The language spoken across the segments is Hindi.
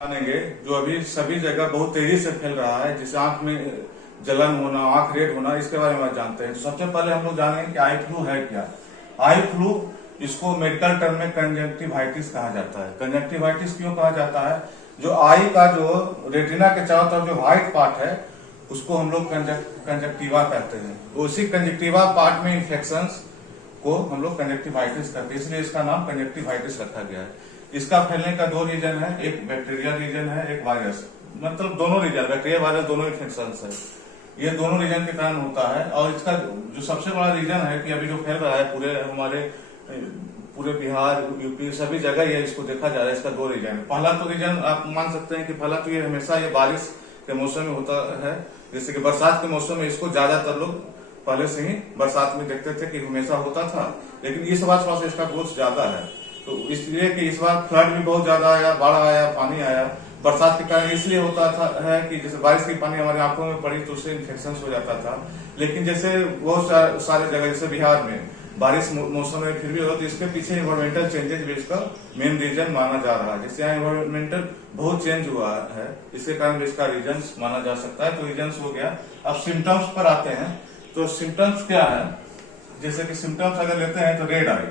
जानेंगे जो अभी सभी जगह बहुत तेजी से फैल रहा है, जिससे आंख में जलन होना, आंख रेड होना, इसके बारे में जानते हैं। तो सबसे पहले हम लोग जानेंगे कि आई फ्लू है क्या। आई फ्लू, इसको मेडिकल टर्म में कंजक्टिवाइटिस कहा जाता है। कंजक्टिवाइटिस क्यों कहा जाता है? जो आई का जो रेटिना के चारों तरफ जो व्हाइट पार्ट है उसको हम लोग कंजक्टिवा कहते हैं। उसी कंजक्टिवा पार्ट में इंफेक्शन को हम लोग कंजक्टिवाइटिस कहते हैं, इसलिए इसका नाम कंजक्टिवाइटिस रखा गया है। इसका फैलने का दो रीजन है, एक बैक्टीरियल रीजन है, एक वायरस। मतलब दोनों रीजन, बैक्टीरिया वायरस दोनों इन्फेक्शन है, ये दोनों रीजन के कारण होता है। और इसका जो सबसे बड़ा रीजन है कि अभी जो फैल रहा है पूरे हमारे पूरे बिहार, यूपी, सभी जगह ये इसको देखा जा रहा है। इसका दो रीजन है। पहला तो रीजन आप मान सकते हैं कि पहला तो ये हमेशा ये बारिश के मौसम में होता है। जैसे कि बरसात के मौसम में इसको ज्यादातर लोग पहले से ही बरसात में देखते थे कि हमेशा होता था, लेकिन इस बार थोड़ा सा इसका ग्रोथ ज्यादा है। तो इसलिए कि इस बार फ्लड भी बहुत ज्यादा आया, बाढ़ आया, पानी आया बरसात के कारण। इसलिए होता था है कि जैसे बारिश की पानी हमारी आंखों में पड़ी तो उससे इन्फेक्शन हो जाता था। लेकिन जैसे बहुत सारे जगह जैसे बिहार में बारिश मौसम में फिर भी होता, तो इसके पीछे इन्वायरमेंटल चेंजेस भी इसका मेन रीजन माना जा रहा है। जैसे यहाँ इन्वायरमेंटल बहुत चेंज हुआ है, इसके कारण भी इसका रीजन माना जा सकता है। तो रीजन हो गया। अब सिम्टम्स पर आते हैं। तो सिम्टम्स क्या है? जैसे कि सिम्टम्स अगर लेते हैं तो रेड आई,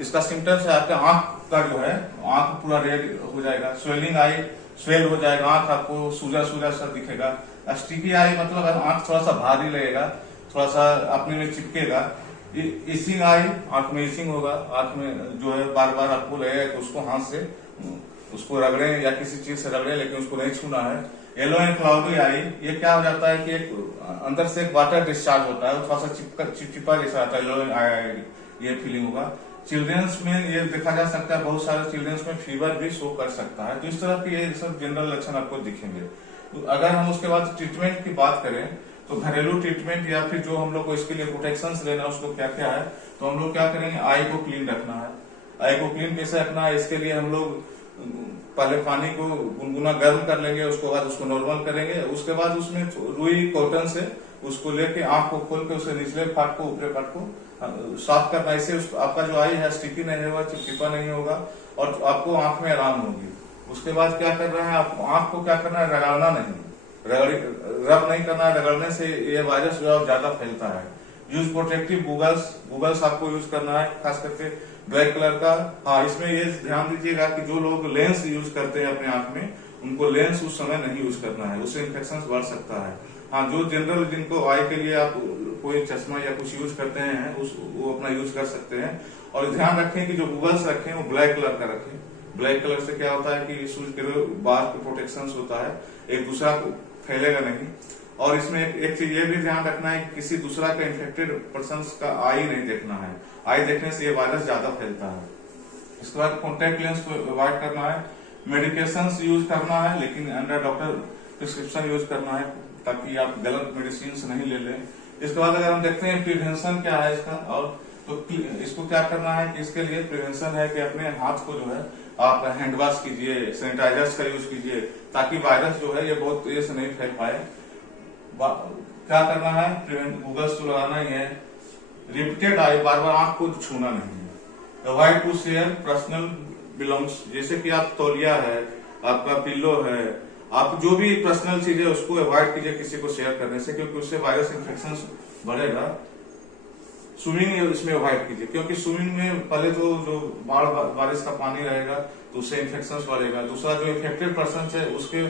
इसका सिम्टम्स है आपके आंख का जो है आंख पूरा रेड हो जाएगा, स्वेलिंग आई, स्वेल हो जाएगा, आंख आपको सूजा सूजा सा दिखेगा। स्टिकी आई मतलब आंख थोड़ा सा भारी लगेगा, थोड़ा सा अपने में चिपकेगा। इचिंग आई, आंख में इचिंग होगा, आंख में जो है बार बार आपको लगेगा कि उसको हाथ से उसको रगड़े या किसी चीज से रगड़े, लेकिन उसको नहीं छूना है। येलो एंड क्लाउडी आई, ये क्या हो जाता है कि एक अंदर से एक वाटर डिस्चार्ज होता है, थोड़ा सा चिपचिपा जैसा आता है, येलो आई ये फीलिंग होगा। चिल्ड्रंस में ये देखा जा सकता है, बहुत सारे चिल्ड्रंस में फीवर भी शो कर सकता है। तो इस तरह के ये सब जनरल लक्षण आपको दिखेंगे। तो अगर हम उसके बाद ट्रीटमेंट की बात करें तो घरेलू ट्रीटमेंट या फिर जो हम लोग को इसके लिए प्रोटेक्शन लेना है उसको क्या क्या है, तो हम लोग क्या करेंगे, आई को क्लीन रखना है। आई को क्लीन कैसे रखना है? इसके लिए हम लोग पहले पानी को गुनगुना गर्म कर लेंगे, उसके बाद उसको नॉर्मल करेंगे, उसके बाद उसमें रुई कॉटन से उसको लेके आंख को खोल के उसे निचले पार्ट को ऊपरी पार्ट को साफ करना। इससे आपका जो आई है स्टिकी नहीं होगा, चिपचिपा नहीं होगा और आपको आंख में आराम होगी। उसके बाद क्या कर रहे हैं आप, आंख को क्या करना है, रगड़ना नहीं, रब नहीं करना है। रगड़ने से ये वायरस जो है ज्यादा फैलता है। यूज प्रोटेक्टिव गूगल्स आपको यूज करना है, खास करके ब्लैक कलर का। हाँ, इसमें ये ध्यान दीजिएगा कि जो लोग लेंस यूज करते हैं अपने आंख में, उनको लेंस उस समय नहीं यूज करना है, उससे इन्फेक्शन बढ़ सकता है। हाँ, जो जनरल जिनको आई के लिए आप कोई चश्मा या कुछ यूज करते हैं वो अपना यूज कर सकते हैं। और ध्यान रखें कि जो गूगल्स रखें वो ब्लैक कलर का रखें। ब्लैक कलर से क्या होता है कि सूर्य के बार पे प्रोटेक्शन होता है, एक दूसरा फैलेगा नहीं। और इसमें एक चीज ये भी ध्यान रखना है कि किसी दूसरा का इन्फेक्टेड पर्सन का आई नहीं देखना है। आई देखने से ये वायरस ज्यादा फैलता है। इसके बाद कॉन्टेक्ट लेंस को अवॉइड करना है। मेडिकेशन यूज करना है, लेकिन अंडर डॉक्टर प्रिस्क्रिप्शन यूज करना है, ताकि आप गलत मेडिसिन नहीं ले लें। इसके बाद अगर हम देखते हैं प्रिवेंशन क्या है इसका, और तो इसको क्या करना है कि इसके लिए प्रिवेंशन है कि अपने हाथ को जो है आप हैंड वॉश कीजिए, सैनिटाइजर्स का यूज कीजिए, ताकि वायरस जो है ये बहुत तेजी से नहीं फैल पाए। क्या करना है, गूगल्स तो लगाना ही है। रिपीटेड आई, बार बार आंख को छूना नहीं है। Avoid to share personal belongs, जैसे कि आप तौलिया है, आपका पिल्लो है, आप जो भी पर्सनल चीज है उसको अवॉइड कीजिए किसी को शेयर करने से, क्योंकि उससे वायरस इन्फेक्शन बढ़ेगा। स्विमिंग इसमें अवॉइड कीजिए, क्योंकि स्विमिंग में पहले तो जो बारिश का पानी रहेगा तो उससे इन्फेक्शन बढ़ेगा। दूसरा जो इन्फेक्टेड पर्सन है उसके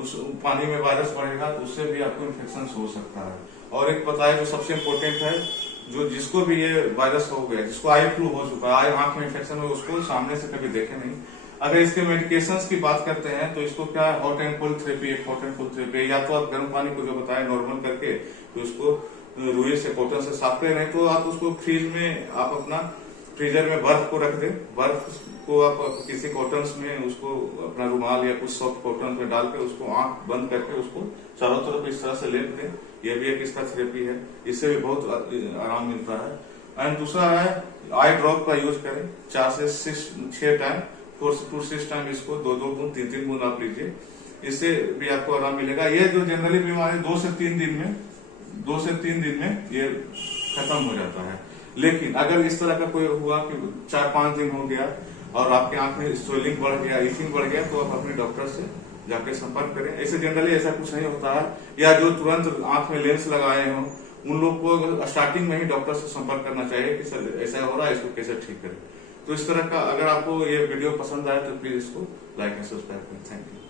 उस पानी में वायरस बढ़ेगा तो उससे भी आपको इन्फेक्शन हो सकता है। और एक बताया जो सबसे इम्पोर्टेंट है, जो जिसको भी ये वायरस हो गया, जिसको आई फ्लू हो चुका है, आंख में इन्फेक्शन हो, उसको सामने से कभी देखे नहीं। अगर इसके मेडिकेशंस की बात करते हैं तो इसको क्या, hot and cold therapy, hot and cold therapy, या तो आप गर्म पानी को जो बताया नॉर्मल करके तो उसको रुई से कॉटन से साफ करें, नहीं तो आप उसको फ्रीज में आप अपना फ्रीजर में बर्फ को रख दें। बर्फ को आप किसी कॉटन में उसको अपना रुमाल या कुछ सॉफ्ट कॉटन में डाल के उसको आंख बंद करके उसको चारों तरफ इस तरह से लेप दें। यह भी एक इसका थेरेपी है, इससे भी बहुत आराम मिलता है। एंड दूसरा है आई ड्रॉप का यूज करें 4 से 6 टाइम, 4 to 6 टाइम इसको 2-2 बूंद 3-3 बूंद आप लीजिए, इससे भी आपको आराम मिलेगा। ये जो जनरली बीमारी 2 से 3 दिन में ये खत्म हो जाता है। लेकिन अगर इस तरह का कोई हुआ कि 4-5 दिन हो गया और आपके आंख में स्वेलिंग बढ़ गया, इचिंग बढ़ गया, तो आप अपने डॉक्टर से जाके संपर्क करें। ऐसे जनरली ऐसा कुछ नहीं होता है, या जो तुरंत आंख में लेंस लगाए हों उन लोग को स्टार्टिंग में ही डॉक्टर से संपर्क करना चाहिए कि सर ऐसा हो रहा है, इसको कैसे ठीक करें। तो इस तरह का अगर आपको ये वीडियो पसंद आए तो प्लीज इसको लाइक एंड सब्सक्राइब करें। Thank you.